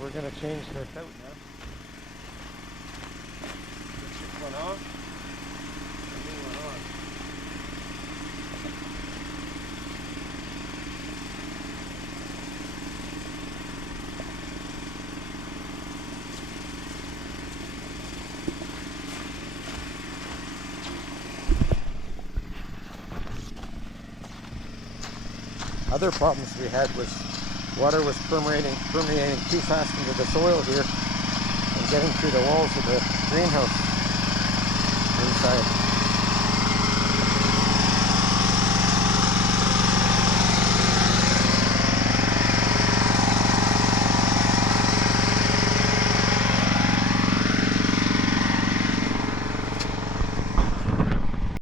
we're going to change the spout now. Switch this one off. And new one on. Other problems we had was water was permeating too fast into the soil here and getting through the walls of the greenhouse inside.